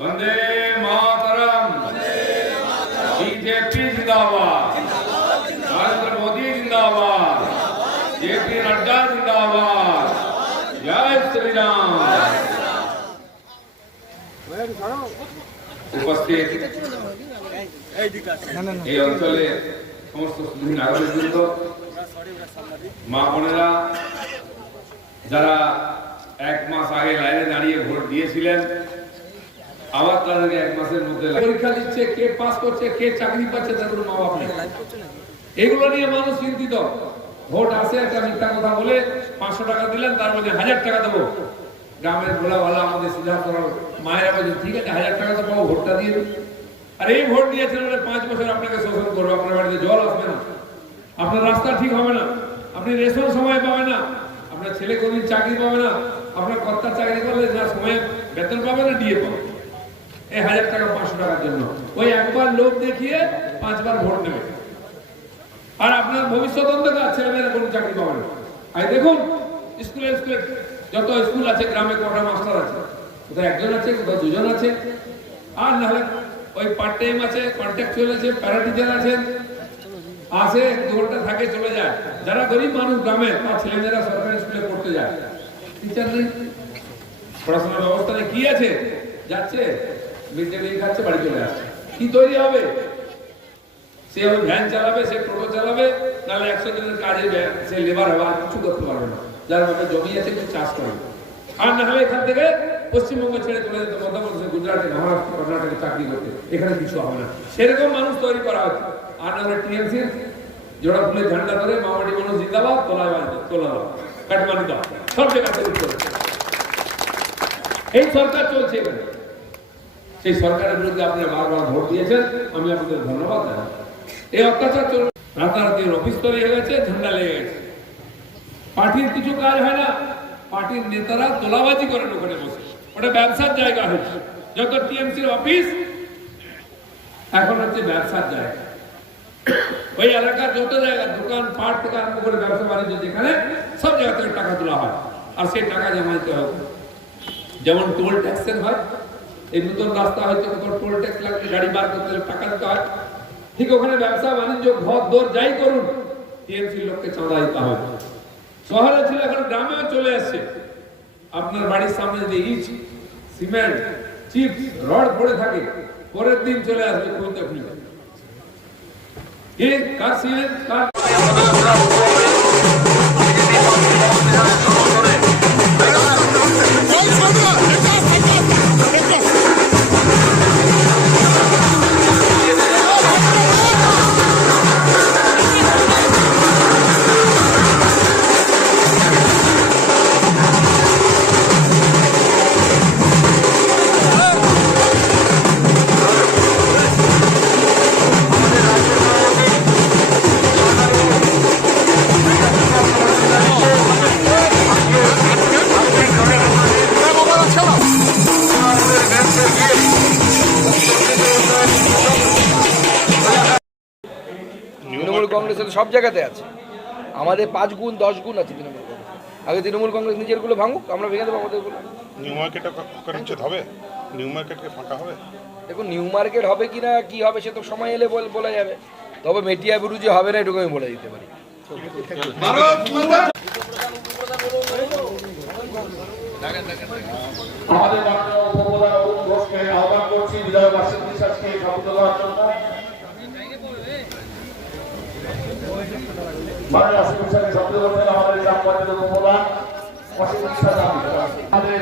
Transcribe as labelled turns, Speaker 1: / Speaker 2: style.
Speaker 1: Vande Mataram BJP जिंदाबाद नरेंद्र मोदी जिंदाबाद JP Nadda जिंदाबाद जय श्री राम উপস্থিত এই অঞ্চলে সমস্ত সুধী নাগরিকবৃন্দ মা বোনেরা যারা এক মাস আগে লাইনে দাঁড়িয়ে ভোট দিয়েছিলেন আবার এক মাসের মধ্যে পরীক্ষা দিচ্ছে, কে করছে, কে চাকরি পাচ্ছে মা এগুলো নিয়ে মানুষ চিন্তিত। ভোট আসে কথা বলে পাঁচশো টাকা দিলেন হাজার টাকা দেবো। আমাদের ঠিক আছে, হাজার পাবো, ভোটটা দিয়ে। আর এই ভোট বলে পাঁচ বছর আপনাকে শোষণ করবে, আপনার বাড়িতে জল আসবে না। আপনার রাস্তা ঠিক হবে না। আপনি রেশন সময় পাবেন না। আপনার ছেলে কোনদিন চাকরি পাবে না। আপনার কর্তার চাকরি করলে না সময়ে বেতন পাবে না, ডিএ পাবে। এই হাজার টাকা পাঁচশো টাকার জন্য। ওই একবার দেখিয়ে পাঁচবার ভোট আর আপনার ভবিষ্যৎ কোনো চাকরি আর দেখুন, স্কুলে স্কুলে যত স্কুল আছে, গ্রামে কটা মাস্টার আছে? কোথায় একজন আছে কোথাও দুজন আছে? আর নাহলে ওই পার্ট টাইম আছে কন্ট্রাকচুয়াল আছে আছেন আসে দু ঘণ্টা থাকে, চলে যায়। যারা গরিব মানুষ গ্রামে, তার ছেলেমেয়েরা সরকারি স্কুলে পড়তে যায়। টিচার নেই। পড়াশোনার ব্যবস্থা নেই। কি আছে? যাচ্ছে। ডে খাচ্ছে, বাড়ি চলে আসছে। কি তৈরি হবে? সে ওই ভ্যান চালাবে, সে টোটো চালাবে, নাহলে একশো দিনের কাজে সে লেবার হবে, আর কিছু করতে পারবে না। যার বাপে জমি আছে কিছু চাষ করবে। আর না হলে এখান থেকে পশ্চিমবঙ্গ ছেড়ে চলে যেতে মধ্যপ্রদেশে গুজরাটে, মহারাষ্ট্র, কর্ণাটকে চাকরি করতে এখানে কিছু হবে না। সেরকম মানুষ তৈরি করা হচ্ছে। আর না হলে টিএমসি, জোড়া ফুলের ঝান্ডা ধরে মামাটি মানুষ জিন্দাবাদ, তোলায় বাঁধবে তোলা কাটমানি দাও। সব জায়গাতে এই সরকার চলছে এখানে। সেই সরকারের বিরুদ্ধে আপনারা বারবার ভোট দিয়েছেন, আমি আপনাদের ধন্যবাদ জানাই এই অত্যাচার চল রাতারাতি অফিস তৈরি হয়ে গেছে, ঝান্ডা লেগে গেছে। পার্টির কিছু কাজ হয় না, পার্টির নেতারা তোলাবাজি করেন ওখানে বসে। ওটা ব্যবসার জায়গা হচ্ছে। যত টিএমসির অফিস, এখন হচ্ছে ব্যবসার জায়গা। ওই এলাকার যত জায়গা, দোকান, পাট থেকে আরম্ভ করে ব্যবসা বাণিজ্য যেখানে, সব জায়গা থেকে টাকা তোলা হয়। আর সেই টাকা জমা দিতে হবে। যেমন টোল ট্যাক্সের হয় এই নতুন রাস্তা হয়তো কোথাও টোল ট্যাক্স লাগলে গাড়ি বার করতে হলে টাকা দিতে হয়। ঠিক ওখানে ব্যবসা, বাণিজ্য, ঘর, দোর যাই করুন টিএমসি লোককে চাঁদা দিতে হবে। শহরে ছিল, এখন গ্রামেও চলে আসছে আপনার বাড়ির সামনে যে ইট, সিমেন্ট, চিপস, রড পড়ে থাকে, পরের দিন চলে আসবে খুঁজতে খুঁজতে কার সিমেন্ট, কার
Speaker 2: কংগ্রেসের সব জায়গাতে আছে। আমাদের পাঁচ গুণ দশ গুণ আছে তৃণমূল কংগ্রেস। আগে তৃণমূল কংগ্রেস নিজেরগুলো ভাঙুক আমরা ভেঙে দেবো আমাদেরগুলো
Speaker 3: নিউ মার্কেটে হবে? নিউ মার্কেটকে ফাঁকা হবে?
Speaker 2: দেখুন নিউ মার্কেট হবে কি না কি হবে সে তো সময় এলে বলা যাবে। তবে মেটিয়া বিরুজি হবে না এটুকু আমি বলে দিতে পারি।
Speaker 4: আমাদের মাননীয় উপপ্রধান অরুণ ঘোষকে আহ্বান করছি বিধায়ক আশিস বিশ্বাসকে শপথ দেওয়ার জন্য মাননীয় আশিস বিশ্বাসকে শপথ করছেন আমাদের গ্রাম পঞ্চায়েত উপপ্রধান অসীম বিশ্বাস আমাদের